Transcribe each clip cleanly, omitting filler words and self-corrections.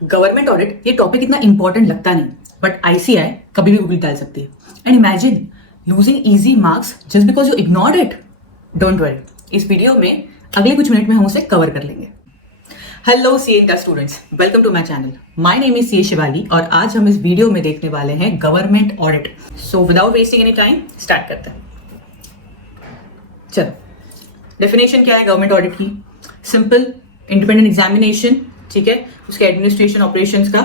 Government audit ये topic इतना important लगता नहीं, बट आईसीआई कभी भी गूगल डाल सकती है। And imagine losing easy marks just because you ignored it. Don't worry, इस वीडियो में अगले कुछ मिनट में हम उसे कवर कर लेंगे। हेलो सीए का students, welcome to my channel. My name is CA Shivali और आज हम इस वीडियो में देखने वाले हैं government audit. So without wasting any time start करते हैं। चलो, डेफिनेशन क्या है गवर्नमेंट ऑडिट की? सिंपल, इंडिपेंडेंट एग्जामिनेशन, ठीक है, उसके एडमिनिस्ट्रेशन ऑपरेशंस का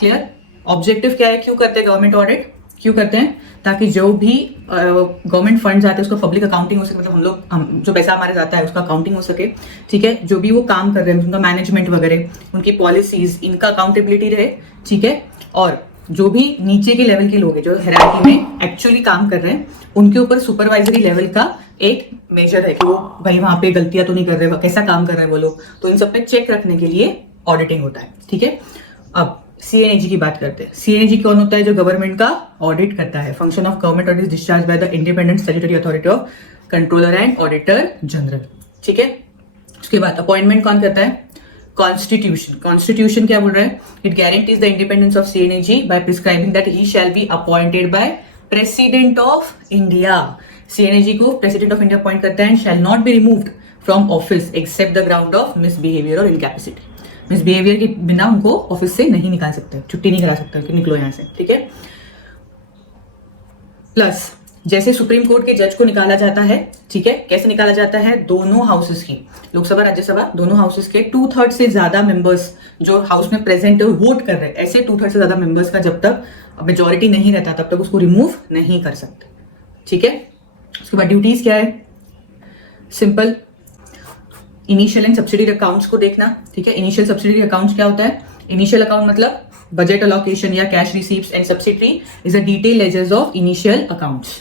क्लियर। ऑब्जेक्टिव क्या है, क्यों करते हैं गवर्नमेंट ऑडिट? क्यों करते हैं? ताकि जो भी गवर्नमेंट फंड्स आते हैं उसका पब्लिक अकाउंटिंग हो सके, मतलब हम जो पैसा हमारे जाता है उसका अकाउंटिंग हो सके, ठीक है। जो भी वो काम कर रहे हैं उनका मैनेजमेंट वगैरह, उनकी पॉलिसीज, इनका अकाउंटेबिलिटी रहे, ठीक है। और जो भी नीचे के लेवल के लोग हैं जो हायरार्की में एक्चुअली काम कर रहे हैं, उनके ऊपर सुपरवाइजरी लेवल का एक मेजर है कि वो भाई वहां पे गलतियां तो नहीं कर रहे, कैसा काम कर रहे हैं वो लोग। तो इन सब पे चेक रखने के लिए ऑडिटिंग होता है, ठीक है। अब सीएनएजी की बात करते हैं। सीएनएजी कौन होता है? जो गवर्नमेंट का ऑडिट करता है। Function of government audit is discharge by the independent statutory authority of controller and auditor general, ठीक है। उसके बाद अपॉइंटमेंट कौन करता है? कॉन्स्टिट्यूशन। कॉन्स्टिट्यूशन क्या बोल रहा है? It guarantees the independence of C and AG by prescribing that he shall be appointed by president of India. C and AG को प्रेसिडेंट ऑफ इंडिया अपॉइंट करता है and shall not be removed from office except the ground of misbehaviour और incapacity. Misbehaviour के बिना उनको office से नहीं निकाल सकते, छुट्टी नहीं करा सकते कि निकलो यहां से, ठीक है। प्लस जैसे सुप्रीम कोर्ट के जज को निकाला जाता है, ठीक है, कैसे निकाला जाता है? दोनों हाउसेस की, लोकसभा राज्यसभा दोनों हाउसेस के 2/3 से ज्यादा मेंबर्स जो हाउस में प्रेजेंट है और वोट कर रहे हैं, ऐसे 2/3 से ज्यादा मेंबर्स का जब तक मेजोरिटी नहीं रहता तब तक उसको रिमूव नहीं कर सकते, ठीक है। उसके बाद ड्यूटीज क्या है? Simple, initial and subsidiary accounts को देखना, ठीक है। इनिशियल सब्सिडरी अकाउंट्स क्या होता है? इनिशियल अकाउंट मतलब बजट अलोकेशन या cash receipts, and subsidiary is a detail ledgers of initial accounts,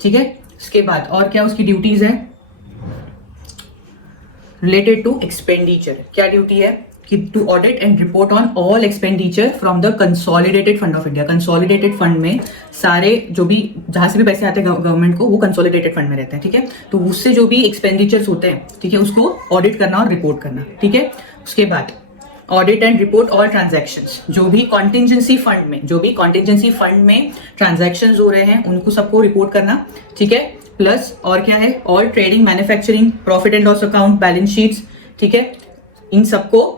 ठीक है। उसके बाद और क्या उसकी ड्यूटीज है? Related to expenditure. क्या ड्यूटी है? कि to audit and report on all expenditure from the consolidated fund of India. Consolidated fund में सारे जो भी जहां से भी पैसे आते हैं गवर्नमेंट को, वो कंसोलिडेटेड फंड में रहते हैं, ठीक है। तो उससे जो भी एक्सपेंडिचर्स होते हैं, ठीक है, उसको ऑडिट करना और रिपोर्ट करना, ठीक है। उसके बाद audit and report all transactions. जो भी कॉन्टिजेंसी फंड में ट्रांजैक्शंस हो रहे हैं उनको सबको रिपोर्ट करना, ठीक है। प्लस और क्या है? All trading, manufacturing, profit and loss account, balance sheets, ठीक है, इन सबको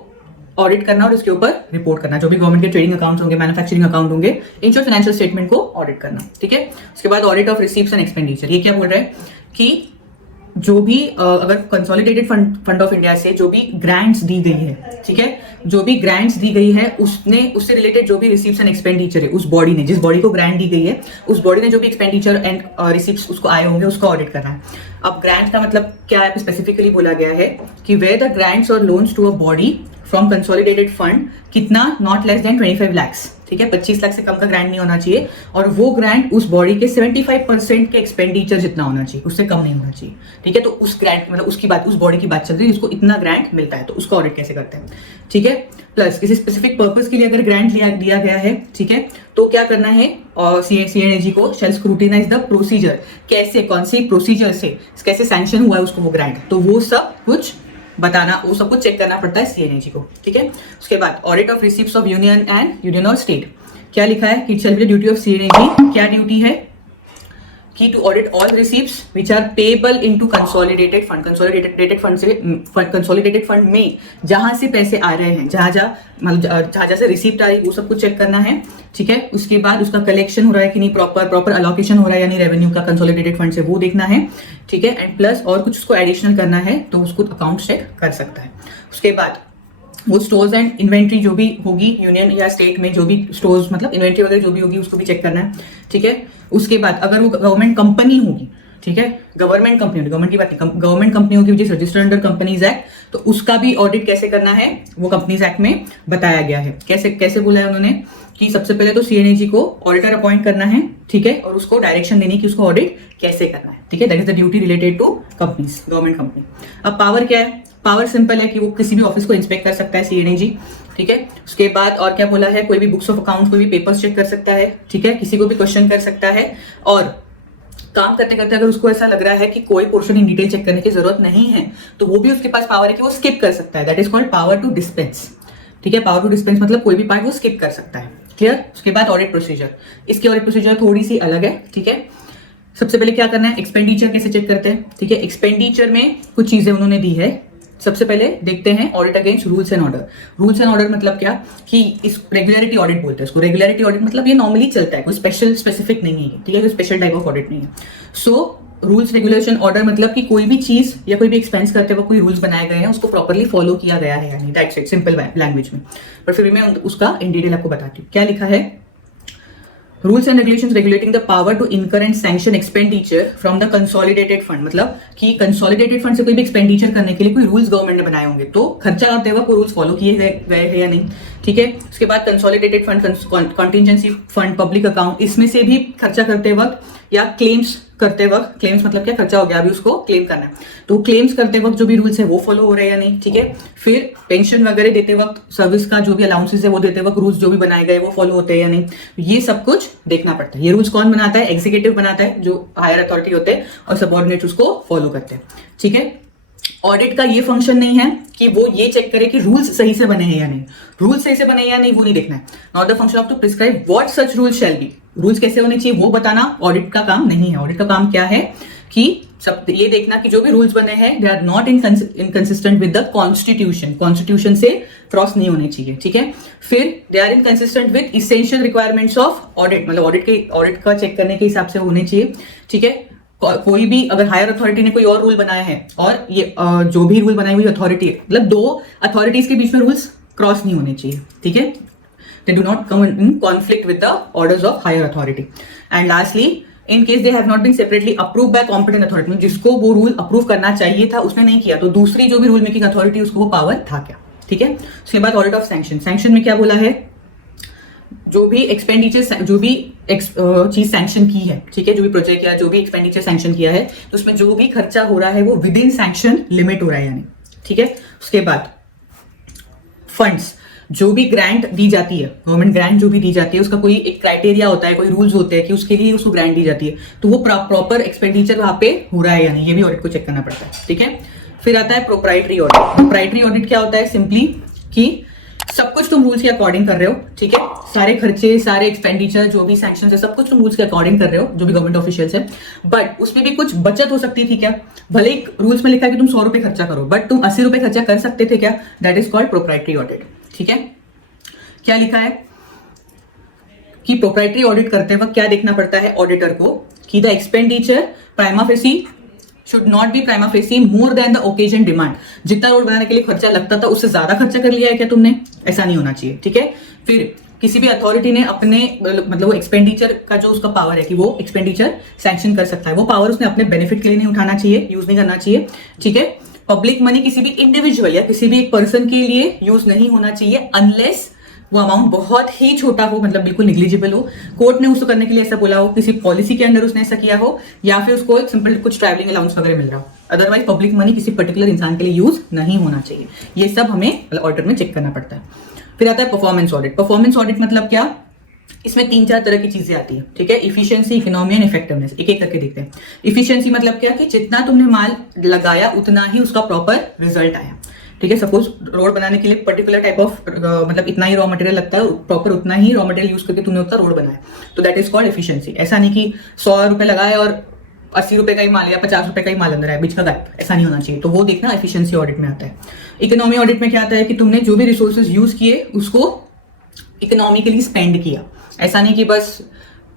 ऑडिट करना और उसके ऊपर रिपोर्ट करना। जो भी गवर्नमेंट के ट्रेडिंग अकाउंट्स होंगे, मैन्युफैक्चरिंग अकाउंट होंगे, इन शॉर्ट फाइनेंशियल स्टेटमेंट को ऑडिट करना, ठीक है। उसके बाद audit of receipts and expenditure. ये क्या बोल रहा है कि जो भी अगर कंसोलिडेटेड फंड ऑफ इंडिया से जो भी ग्रांट्स दी गई है, ठीक है, जो भी ग्रांट्स दी गई है उससे रिलेटेड जो भी रिसीप्ट्स एंड एक्सपेंडिचर है, उस बॉडी ने, जिस बॉडी को ग्रांट दी गई है, उस बॉडी ने जो भी एक्सपेंडिचर एंड रिसीप्ट्स उसको आए होंगे उसको ऑडिट करना है। अब ग्रांट का मतलब क्या है? स्पेसिफिकली बोला गया है कि वेयर द ग्रांट्स और loans to a body from consolidated fund, कितना? नॉट लेस देन 25 लाख, ठीक है, 25 लाख से कम का ग्रांट नहीं होना चाहिए, और वो ग्रांट उस बॉडी के 75% के एक्सपेंडिचर जितना होना चाहिए, उससे कम नहीं होना चाहिए, ठीक है। तो उस ग्रांट मतलब उसकी बात, उस बॉडी की बात चल रही है जिसको इतना ग्रांट मिलता है, तो उसका ऑडिट कैसे करते हैं, ठीक है। प्लस किसी स्पेसिफिक पर्पस के लिए अगर ग्रांट दिया गया है, ठीक है, तो क्या करना है? और सीएनएजी को शैल स्क्रूटिनाइज द प्रोसीजर। कैसे, कौन सी प्रोसीजर से कैसे सैंक्शन हुआ है उसको वो ग्रांट, तो वो सब कुछ बताना, वो सब कुछ चेक करना पड़ता है सीएनएजी को, ठीक है। उसके बाद audit of receipts of union और स्टेट। क्या लिखा है? कि it shall be the duty of C and AG. क्या ड्यूटी है? कि to audit all receipts which are payable into consolidated fund. Consolidated fund में जहां से पैसे आ रहे हैं, जहां से रिसीप्ट आ रही है, वो सब कुछ चेक करना है, ठीक है। उसके बाद उसका कलेक्शन हो रहा है कि नहीं, प्रॉपर अलोकेशन हो रहा है या नहीं रेवेन्यू का कंसोलिडेटेड फंड से, वो देखना है, ठीक है। एंड प्लस और कुछ उसको एडिशनल करना है तो उसको अकाउंट चेक कर सकता है। उसके बाद वो स्टोर्स एंड इन्वेंट्री जो भी होगी यूनियन या स्टेट में, जो भी स्टोर्स मतलब इन्वेंट्री वगैरह जो भी होगी उसको भी चेक करना है, ठीक है। उसके बाद अगर वो गवर्नमेंट कंपनी होगी, ठीक है, गवर्नमेंट की बात नहीं, गवर्नमेंट कंपनी होगी which is registered under companies act, तो उसका भी ऑडिट कैसे करना है वो कंपनीज एक्ट में बताया गया है। कैसे बोला है उन्होंने कि सबसे पहले तो सीएनएजी को ऑडिटर अपॉइंट करना है, ठीक है, और उसको डायरेक्शन देनी कि उसको ऑडिट कैसे करना है, ठीक है। That is the duty related to companies, government company. अब पावर क्या है? पावर सिंपल है कि वो किसी भी ऑफिस को इंस्पेक्ट कर सकता है सीएनएजी, ठीक है। उसके बाद और क्या बोला है? कोई भी बुक्स ऑफ अकाउंट, कोई भी पेपर्स चेक कर सकता है, ठीक है, किसी को भी क्वेश्चन कर सकता है, और काम करते करते अगर उसको ऐसा लग रहा है कि कोई पोर्शन इन डिटेल चेक करने की जरूरत नहीं है तो वो भी उसके पास पावर है कि वो स्किप कर सकता है। That is called power to dispense. ठीक है, पावर टू डिस्पेंस मतलब कोई भी पार्ट वो स्किप कर सकता है। क्लियर? उसके बाद ऑडिट प्रोसीजर, इसकी ऑडिट प्रोसीजर थोड़ी सी अलग है। ठीक है, सबसे पहले क्या करना है, एक्सपेंडिचर कैसे चेक करते हैं। ठीक है, एक्सपेंडिचर में कुछ चीजें उन्होंने दी है। सबसे पहले देखते हैं audit against rules and order. Rules and order मतलब क्या कि इस रेगुलरिटी ऑडिट बोलते हैं इसको। रेगुलरिटी ऑडिट मतलब ये नॉर्मली चलता है, कोई स्पेसिफिक नहीं है। ठीक है, कोई स्पेशल टाइप ऑफ ऑडिट नहीं है। सो रूल्स रेगुलेशन ऑर्डर मतलब कि कोई भी चीज या कोई भी एक्सपेंस करते वक्त कोई रूल्स बनाए गए हैं, उसको प्रॉपरली फॉलो किया गया है यानी, दैट्स इट, सिंपल लैंग्वेज में। पर फिर भी मैं उसका इन डिटेल आपको बताती हूँ। क्या लिखा है, rules and regulations regulating the power to incur and sanction expenditure from the consolidated fund, मतलब कि कंसोलिडेटेड फंड से कोई भी एक्सपेंडिचर करने के लिए कोई रूल्स गवर्नमेंट ने बनाए होंगे, तो खर्चा करते वक्त कोई रूल्स फॉलो किए गए हैं या नहीं। ठीक है, उसके बाद consolidated fund, contingency fund, public account, इसमें से भी खर्चा करते वक्त या क्लेम्स करते वक्त, क्लेम्स मतलब क्या, खर्चा हो गया अभी उसको क्लेम करना है, तो क्लेम्स करते वक्त जो भी रूल्स है वो फॉलो हो रहे हैं या नहीं। ठीक है, फिर पेंशन वगैरह देते वक्त, सर्विस का जो भी अलाउंसेस है वो देते वक्त रूल्स जो भी बनाए गए वो फॉलो होते हैं या नहीं, ये सब कुछ देखना पड़ता है। ये रूल्स कौन बनाता है, एग्जीक्यूटिव बनाता है, जो हायर अथॉरिटी होते हैं, और सबऑर्डिनेट उसको फॉलो करते हैं। ठीक है, ऑडिट का ये फंक्शन नहीं है कि वो ये चेक करे कि रूल्स सही से बने हैं या नहीं, रूल्स सही से बने हैं या नहीं वो नहीं देखना है। Not the function of to prescribe what such rules shall be, rules कैसे होने चाहिए वो बताना ऑडिट का काम नहीं है। ऑडिट का काम क्या है कि सब ये देखना कि जो भी रूल्स बने हैं they are not inconsistent with the constitution, constitution से क्रॉस नहीं होने चाहिए। ठीक है, फिर they are inconsistent with essential requirements of audit, मतलब ऑडिट का चेक करने के हिसाब से होने चाहिए। ठीक है, कोई भी अगर हायर अथॉरिटी ने कोई और रूल बनाया है और ये जो भी रूल बनाई हुई अथॉरिटी है, मतलब दो अथॉरिटीज के बीच में रूल्स क्रॉस नहीं होने चाहिए। ठीक है, they do not come in conflict with the orders of higher authority. And lastly, in case they have not been separately approved by competent authority, जिसको वो रूल अप्रूव करना चाहिए था उसने नहीं किया, तो दूसरी जो भी रूल मेकिंग अथॉरिटी उसको वो पावर था क्या। ठीक है, उसके बाद ऑडिट ऑफ सैंक्शन, सैंक्शन में क्या बोला है, जो भी एक्सपेंडिचर, जो भी चीज सैंक्शन की है, ठीक है, जो भी प्रोजेक्ट या जो भी एक्सपेंडिचर सैंक्शन किया है, तो उसमें जो भी खर्चा हो रहा है वो विद इन सैंक्शन लिमिट हो रहा है यानी। ठीक है, उसके बाद फंड्स, जो भी ग्रांट दी जाती है, गवर्नमेंट ग्रांट जो भी दी जाती है उसका कोई एक क्राइटेरिया होता है, कोई रूल्स होते हैं कि उसके लिए उसको ग्रांट दी जाती है, तो वो प्रॉपर एक्सपेंडिचर वहां पे हो रहा है या नहीं, ये भी ऑडिट को चेक करना पड़ता है। ठीक है, फिर आता है प्रोप्राइटरी ऑडिट। प्रोप्राइटरी ऑडिट क्या होता है, सिंपली कि सब कुछ तुम रूल्स के अकॉर्डिंग कर रहे हो। ठीक है, सारे खर्चे, सारे एक्सपेंडिचर, जो भी सैंक्शन है, सब कुछ तुम रूल्स के अकॉर्डिंग कर रहे हो, जो भी गवर्नमेंट ऑफिशियल्स है, बट उसमें भी कुछ बचत हो सकती थी क्या। भले एक रूल्स में लिखा है कि तुम 100 रुपए खर्चा करो, बट तुम 80 रुपए खर्चा कर सकते थे क्या, that is called proprietary audit. ठीक है, क्या लिखा है कि प्रोप्राइटरी ऑडिट करते वक्त क्या देखना पड़ता है ऑडिटर को, कि the expenditure prima facie should not be prima facie more than the occasion demand, जितना रोड बनाने के लिए खर्चा लगता था उससे ज्यादा खर्चा कर लिया है क्या तुमने, ऐसा नहीं होना चाहिए। ठीक है, फिर किसी भी अथॉरिटी ने अपने मतलब वो एक्सपेंडिचर का जो उसका पावर है कि वो एक्सपेंडिचर सैंक्शन कर सकता है, वो पावर उसने अपने बेनिफिट के लिए नहीं उठाना चाहिए, यूज नहीं करना चाहिए। ठीक है, पब्लिक मनी किसी भी इंडिविजुअल या किसी भी एक पर्सन के लिए यूज नहीं होना चाहिए अनलेस वो अमाउंट बहुत ही छोटा हो, मतलब बिल्कुल निग्लिजिबल हो, कोर्ट ने उसको करने के लिए ऐसा बोला हो, किसी पॉलिसी के अंदर उसने ऐसा किया हो, या फिर उसको एक सिंपल कुछ ट्रैवलिंग अलाउंस वगैरह मिल रहा हो। अदरवाइज पब्लिक मनी किसी पर्टिकुलर इंसान के लिए यूज नहीं होना चाहिए। ये सब हमें ऑडिट में चेक करना पड़ता है। फिर आता है परफॉर्मेंस ऑडिट। परफॉर्मेंस ऑडिट मतलब क्या, इसमें 3-4 तरह की चीजें आती है। ठीक है, इफिशियंसी, इकोनॉमी एंड इफेक्टिवनेस, एक एक करके देखते हैं। इफिशियंसी मतलब क्या कि जितना तुमने माल लगाया उतना ही उसका प्रॉपर रिजल्ट आया। ठीक है, सपोज रोड बनाने के लिए पर्टिकुलर टाइप ऑफ मतलब इतना ही रॉ मटेरियल लगता है, प्रॉपर उतना ही रॉ मटेरियल यूज करके तुमने उतना रोड बनाया, तो दैट इज कॉल्ड एफिशिएंसी। ऐसा नहीं कि 100 रुपए लगाए और 80 रुपए का ही माल या 50 रुपए का ही माल अंदर है, बीच का गैप, ऐसा नहीं होना चाहिए। तो वो देखना एफिशिएंसी ऑडिट में आता है। इकोनॉमी ऑडिट में क्या आता है कि तुमने जो भी रिसोर्सेज यूज किए उसको इकोनॉमिकली स्पेंड किया, ऐसा नहीं कि बस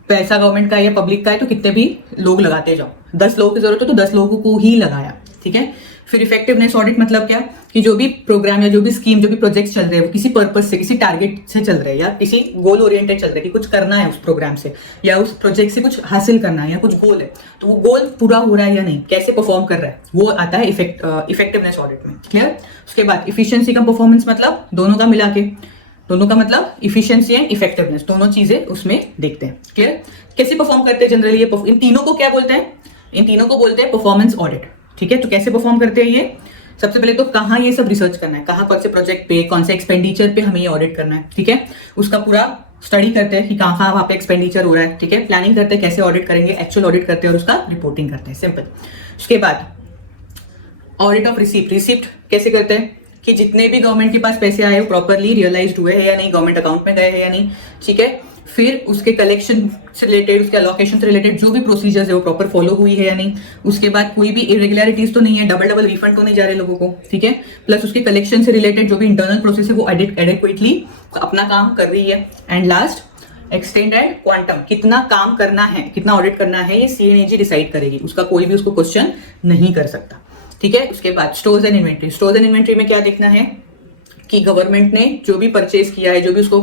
पैसा गवर्नमेंट का या पब्लिक का है तो कितने भी लोग लगाते जाओ, 10 लोगों की जरूरत है तो 10 लोगों को ही लगाया। ठीक है, फिर इफेक्टिवनेस ऑडिट मतलब क्या कि जो भी प्रोग्राम या जो भी स्कीम, जो भी प्रोजेक्ट्स चल रहे हैं वो किसी पर्पस से, किसी टारगेट से चल रहे हैं या किसी गोल ओरिएंटेड चल रहे हैं कि कुछ करना है उस प्रोग्राम से या उस प्रोजेक्ट से कुछ हासिल करना है या कुछ गोल है, तो वो गोल पूरा हो रहा है या नहीं, कैसे परफॉर्म कर रहा है, वो आता है इफेक्टिवनेस ऑडिट में। क्लियर, उसके बाद इफिशियंसी का परफॉर्मेंस मतलब दोनों का मिला के, दोनों का मतलब इफिशियंसी एंड इफेक्टिवनेस, दोनों चीजें उसमें देखते हैं। क्लियर, कैसे परफॉर्म करते हैं जनरली ये, इन तीनों को क्या बोलते हैं, इन तीनों को बोलते हैं परफॉर्मेंस ऑडिट। ठीक है, तो कैसे परफॉर्म करते हैं ये, सबसे पहले तो कहाँ ये सब रिसर्च करना है, कहाँ कौन से प्रोजेक्ट पे, कौन से एक्सपेंडिचर पे हमें ये ऑडिट करना है। ठीक है, उसका पूरा स्टडी करते हैं कि कहाँ वहाँ पे एक्सपेंडिचर हो रहा है। ठीक है, प्लानिंग करते हैं कैसे ऑडिट करेंगे, एक्चुअल ऑडिट करते हैं और उसका रिपोर्टिंग करते हैं, सिंपल। उसके बाद ऑडिट ऑफ रिसिप्ट, रिसिप्ट कैसे करते हैं, कि जितने भी गवर्नमेंट के पास पैसे आए वो प्रॉपरली रियलाइज्ड हुए हैं या नहीं, गवर्नमेंट अकाउंट में गए हैं या नहीं, ठीक है। फिर उसके कलेक्शन से रिलेटेड, उसके अलोकेशन से रिलेटेड जो भी प्रोसीजर्स है वो प्रॉपर फॉलो हुई है या नहीं। उसके बाद कोई भी इरेगुलरिटीज तो नहीं है, डबल डबल रिफंड तो नहीं जा रहे लोगों को, ठीक है। प्लस उसके कलेक्शन से रिलेटेड जो भी इंटरनल प्रोसेस है वो एडेक्वेटली अपना काम कर रही है। एंड लास्ट, एक्सटेंडेड क्वांटम, कितना काम करना है, कितना ऑडिट करना है, ये सीएनएजी डिसाइड करेगी, उसका कोई भी उसको क्वेश्चन नहीं कर सकता, ठीक है। उसके बाद stores and inventory, stores and inventory में क्या देखना है कि गवर्नमेंट ने जो भी परचेज किया है, जो भी उसको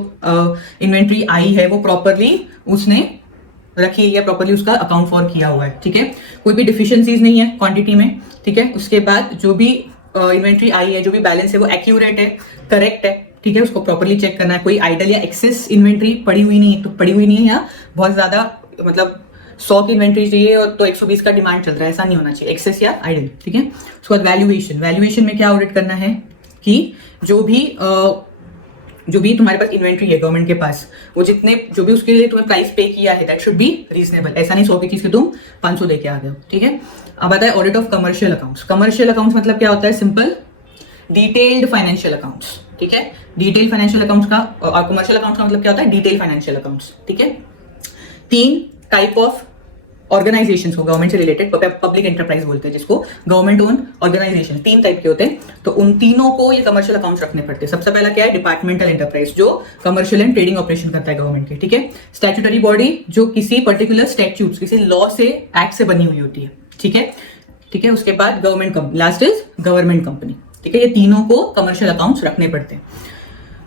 इन्वेंट्री आई है वो प्रॉपरली उसने रखी है, प्रॉपरली उसका अकाउंट फॉर किया हुआ है, ठीक है। कोई भी डिफिशियंसीज नहीं है क्वांटिटी में, ठीक है। उसके बाद जो भी इन्वेंट्री आई है, जो भी बैलेंस है वो एक्यूरेट है, करेक्ट है, ठीक है, उसको प्रॉपरली चेक करना है। कोई आइडल या एक्सेस इन्वेंट्री पड़ी हुई नहीं है, तो पड़ी हुई नहीं है, या बहुत ज्यादा मतलब 100 की इन्वेंट्री चाहिए और तो 120 का डिमांड चल रहा है, ऐसा नहीं होना चाहिए, एक्सेस या आइडल, ठीक है। उसके बाद वैल्यूएशन, वैल्यूएशन में क्या ऑडिट करना है कि जो भी तुम्हारे पास इन्वेंट्री है गवर्नमेंट के पास, वो जितने जो भी उसके लिए तुम्हें प्राइस पे किया है दैट शुड बी रीजनेबल, ऐसा नहीं 100 की चीज के तुम 500 लेके आ गए, ठीक है। अब आता है audit of commercial accounts. Commercial accounts मतलब क्या होता है, सिंपल डिटेल्ड फाइनेंशियल अकाउंट्स, ठीक है। डिटेल फाइनेंशियल अकाउंट्स का और कमर्शियल अकाउंट्स का मतलब क्या होता है, डिटेल फाइनेंशियल अकाउंट्स, ठीक है। 3 टाइप ऑफ ऑर्गेनाइजेशंस को गवर्नमेंट से रिलेटेड, पब्लिक एंटरप्राइज बोलते हैं जिसको, गवर्नमेंट ओन ऑर्गेनाइजेशन 3 टाइप के होते हैं, तो उन तीनों को ये कमर्शियल अकाउंट्स रखने पड़ते हैं। सबसे पहला क्या है, डिपार्टमेंटल एंटरप्राइज, जो कमर्शियल एंड ट्रेडिंग ऑपरेशन करता है गवर्नमेंट के, ठीक है। स्टैट्यूटरी बॉडी, जो किसी पर्टिकुलर स्टैट्यूट्स, किसी लॉ से, एक्ट से बनी हुई होती है, ठीक है, ठीक है। उसके बाद government company, last is government company, ठीक है। ये तीनों को कमर्शियल अकाउंट्स रखने पड़ते हैं।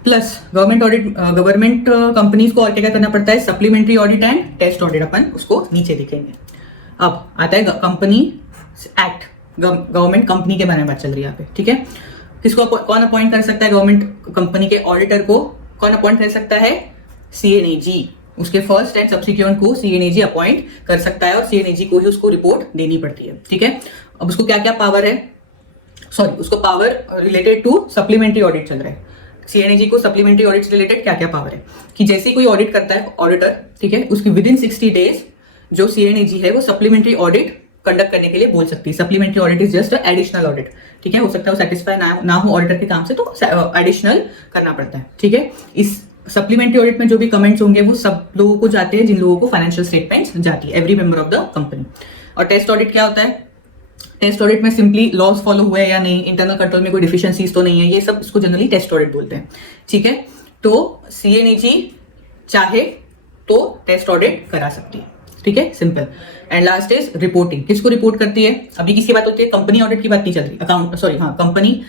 Plus government audit, government companies को और क्या करना पड़ता है, supplementary audit and test audit, अपन उसको नीचे दिखेंगे। अब आता है कंपनी एक्ट, गवर्नमेंट कंपनी के बारे में बात चल रही है यहाँ पे, ठीक है। किसको कौन अपॉइंट कर सकता है, गवर्नमेंट कंपनी के ऑडिटर को कौन अपॉइंट कर सकता है, सीएनएजी, उसके फर्स्ट एंड सब्सिक्वेंट को सीएनएजी अपॉइंट कर सकता है और सीएनएजी को ही उसको रिपोर्ट देनी पड़ती है, ठीक है। अब उसको क्या क्या पावर है, सॉरी उसको power related to supplementary audit चल रहा है, सीएनएजी को सप्लीमेंट्री ऑडिट से रिलेटेड क्या क्या पावर है, कि जैसे ही कोई ऑडिट करता है ऑडिटर, ठीक है, उसकी विद इन 60 डेज जो सीएनएजी है वो सप्लीमेंट्री ऑडिट कंडक्ट करने के लिए बोल सकती है। Supplementary audit is just additional audit, ठीक है। हो सकता है वो सेटिस्फाई ना हो ऑडिटर के काम से, तो एडिशनल करना पड़ता है, ठीक है। इस सप्लीमेंट्री ऑडिट में जो भी कमेंट्स होंगे वो सब लोगों को जाते हैं जिन लोगों को फाइनेंशियल स्टेटमेंट्स जाती है, every member of the company. और टेस्ट ऑडिट क्या होता है, टेस्ट ऑडिट में सिंपली लॉस फॉलो हुए या नहीं, इंटरनल कंट्रोल में कोई डिफिशियंसीज तो नहीं है, ये सब इसको जनरली टेस्ट ऑडिट बोलते हैं, ठीक है। तो सीएनएजी चाहे तो टेस्ट ऑडिट करा सकती है, ठीक है, simple. And last is reporting, किसको रिपोर्ट करती है, अभी किसकी बात होती है, कंपनी ऑडिट की बात नहीं चल रही, अकाउंट सॉरी हाँ कंपनी,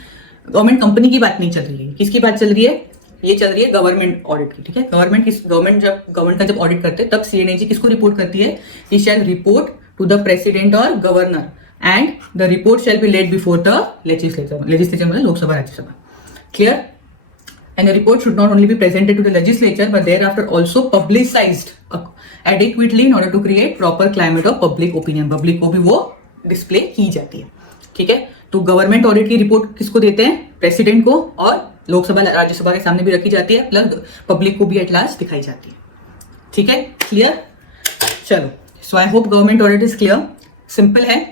गवर्नमेंट कंपनी की बात नहीं चल रही है, किसकी बात चल रही है, ये चल रही है गवर्नमेंट ऑडिट की, ठीक है। गवर्नमेंट का जब ऑडिट करते हैं तब सीएनएजी किसको रिपोर्ट करती है, he shall report to the president और governor and the report shall be laid before the legislature मतलब Lok Sabha Rajya Sabha, clear. And the report should not only be presented to the legislature but thereafter also publicized adequately in order to create proper climate of public opinion. Public को भी वो display की जाती है, ठीक है। तो गवर्नमेंट ऑडिट की रिपोर्ट किसको देते हैं, प्रेसिडेंट को, और लोकसभा राज्यसभा के सामने भी रखी जाती है, प्लस पब्लिक को भी एट लास्ट दिखाई जाती है, ठीक है, क्लियर। चलो, so I hope government audit is clear, simple है।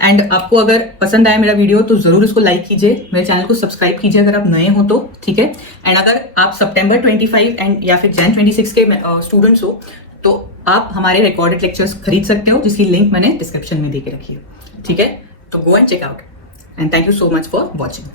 एंड आपको अगर पसंद आया मेरा वीडियो तो जरूर इसको लाइक कीजिए, मेरे चैनल को सब्सक्राइब कीजिए अगर आप नए हो तो, ठीक है। एंड अगर आप सितंबर 25 एंड या फिर जैन 26 के स्टूडेंट्स हो तो आप हमारे रिकॉर्डेड लेक्चर्स खरीद सकते हो, जिसकी लिंक मैंने डिस्क्रिप्शन में दे के रखी है, ठीक है। तो go and check out and thank you so much for watching.